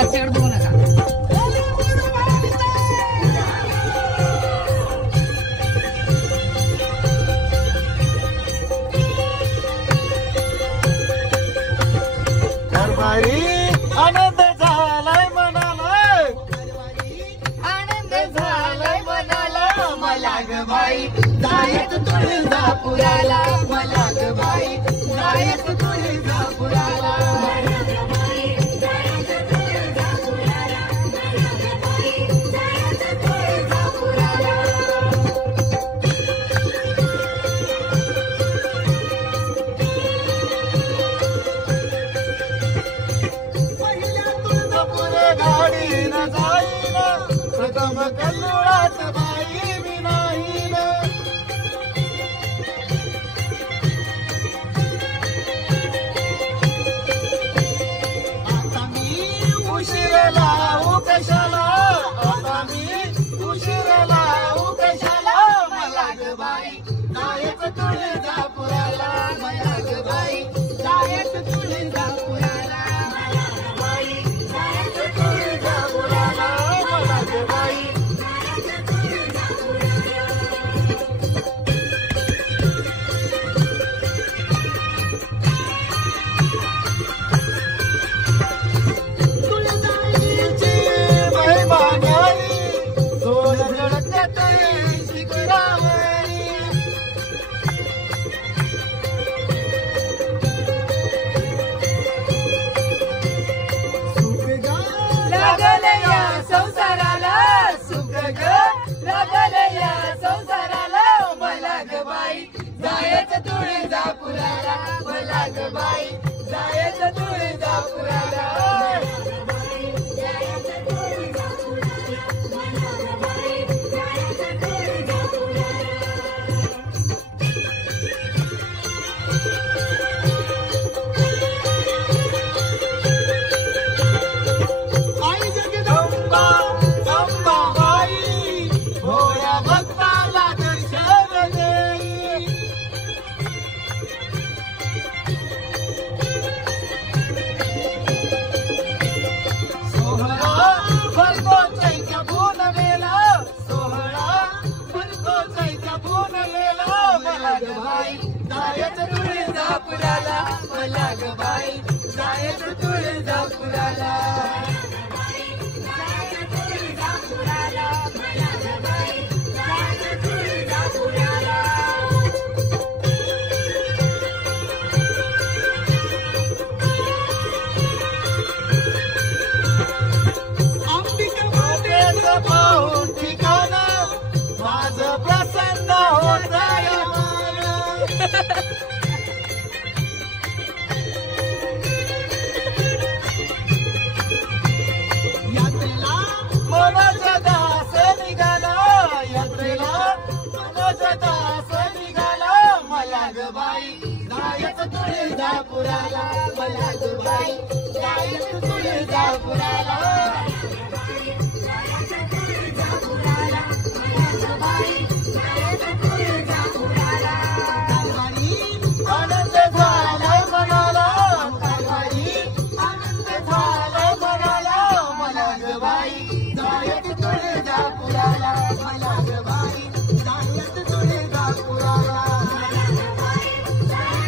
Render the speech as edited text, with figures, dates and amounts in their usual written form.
लक्षाकडे बघू नका. कारभारी आनंद झालाय मनाला, आनंद झालाय मनाला, मला ग बाई जायचं तुळजापुराला, मला ग बाई जायचं तुळजापुराला. प्रथम कल्लुळात बाई विनाहीन, आता मी उशीर लावू कशाला, आता मी उशीर लावू कशाला, मला ग बाई जायचं तुळजापुराला, मला ग बाई जायचं तुळजापुराला. संसाराला सुख ग लागले या संसाराला, मला ग बाई जायचं तुळजापुराला, मला ग बाई जायचं तुळजापुराला. जायचं तुळजापुराला, मला ग बाई जायचं तुळजापुराला. अंबिका मातेचं पाहून ठिकाणं माझं प्रसन्न होत यात्रेला मनाचा दास निघाला, यात्रेला मनाचा दास निघाला, मला ग बाई जायचं तुळजापुराला, मला ग बाई जायचं तुळजापुराला.